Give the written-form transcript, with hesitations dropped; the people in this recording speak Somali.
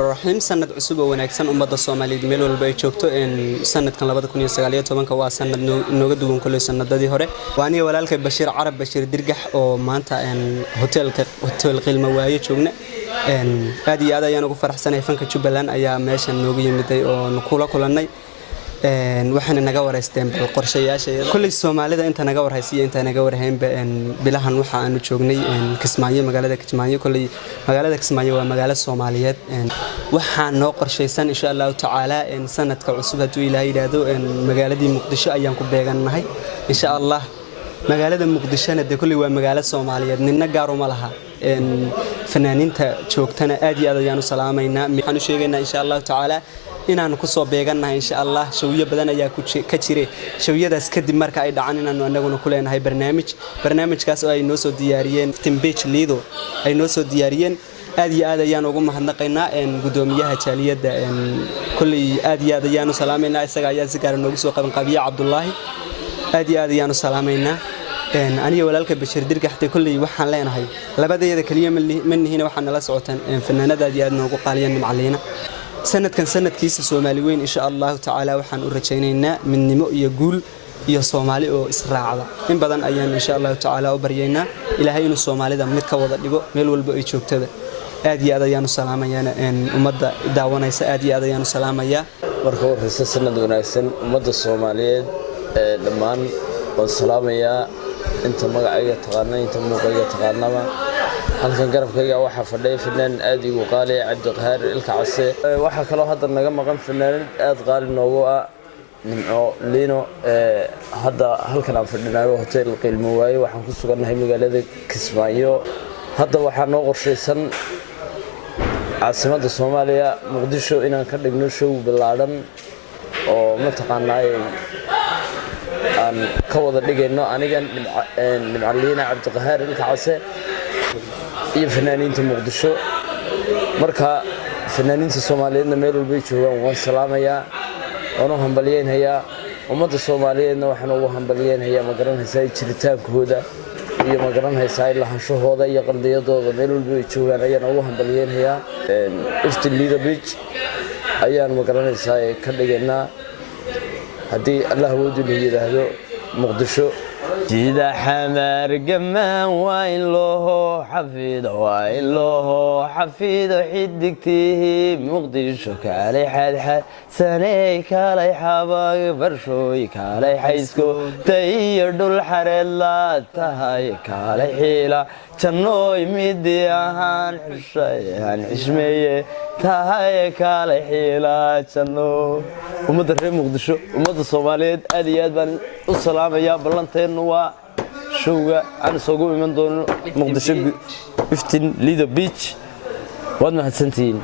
الرحيم سند عصوب وناكسن أمضى الصومالي ميل والبيتشوكتو إن سنة كان لبض كوني سجالية طبعا كوا سند نوجد كل سنة دي هره وأني ولالك بشير عرب بشير درجح أو ما أنت إن هوتيل قيل مواعيد شغلنا إن هذه يعني فرح سنة فنك تشوف لنا أيام ماشان نوجي متى أو نقوله كلنا وحنا نجور استنبال القرشية شيء كل الصومالي ده أنت نجور هسي أنت نجور هم بلهن وحى أنو تشوفني كسماية مقالة كسماية كل مقالة كسماية ومقالة الصوماليات وحى نقر شيء سنة إن شاء الله تعالى إن سنة كعصبة إلى إلى إن مقالة دي مقدسة أيام كبيرة نهاي إن شاء الله مقالة مقدسة ندي كل ومقالة الصوماليات ننجارو ملها إن فنانين تشوكتنا أدي هذا يانو سلامينا محنو شيءنا إن شاء الله تعالى inaan ku soo beeganahay insha Allah shawiyo badan ayaa ka jiray shawiyadaas kadib marka ay dhacaan inaan anaguna ku leenahay barnaamijkaas oo ay noo soo diyaariyeen Timbage Lido ay noo soo diyaariyeen aad iyo aad ayaan ugu mahadnaqaynaa gudoomiyaha jaaliyada kulli aad iyo aad ayaan u salaameynaa isaga ayaa si gaar ah noogu soo qaban qabiya Cabdullaahi aad iyo aad ayaan u salaameynaa aniga walaalka Bashir Dirgaxtay kulli waxaan leenahay labadeeda kaliya manihina waxaan la socotaan fanaanada aad iyo aad noogu qaaliyeen macalliina سنة كيس الصومالي وين إن شاء الله تعالى وحن أرجعنا من نمو يقول يا صومالي أو إسراع إن بدن أيام إن شاء الله تعالى وبرينا إلى هاي الصومالي ده متكوض اللي ملول بقى يشوف تبع أدي هذا يانو سلام يانا إن أمد دعوانا يس أدي هذا يانو سلام يا مركور في السنة دونايسن أمد الصومالي لمان والسلام يا أنت مقعية تغنى أنت مقعية تغنى halkan garabkayga waxa fadhiya fanaan aad ugu qaali Cabdi Qahaar ilka case waxa kale oo hadda naga maqan fanaan aad qaali noogu ah nimco Lino hadda halkan aan fadhinayo hotel qiilmo waaye waxaan ku suganahay magaalada Kismaayo hadda waxa noo qorshaysan caasimada Soomaaliya Muqdisho inaan ka dhigno show bilaadan oo ma taqaanay aan ka wada dhigayno aniga nimco Lino Cabdi Qahaar ilka case iyo fanaaniinta Muqdisho marka fanaaniinta Soomaaliyeedna meel walba ay joogaan waan salaamayaa oo hambalyeynaya ummadda Soomaaliyeedna waxaan ugu hambalyeynaya ma garanaysaa jiritaankooda iyo ma garanaysaa lahaanshahooda iyo qaldiyadooda meel walba ay joogaan ayaan ugu hambalyeynaya iftiin Lido Beach ayaan ma garanaysaa ka dhigaynaa haddii Allah wadu yiraahdo Muqdisho sida xamar gamaan waa in loo xafido xidigtii Muqdisho kale xad sanay kale xabag barshooy kale xaysko tayo dhul xareed la tahay kale xiila janooy midi ahaan xishayaan xishmeeye tahay kale xiila janoo ummadda reer Muqdisho ummadda Soomaaliyeed aad iyo aad baan u salaamayaa ballanteenu waa showga aan soo iman doono Muqdisho 15 Lido Beach waad mahadsantiin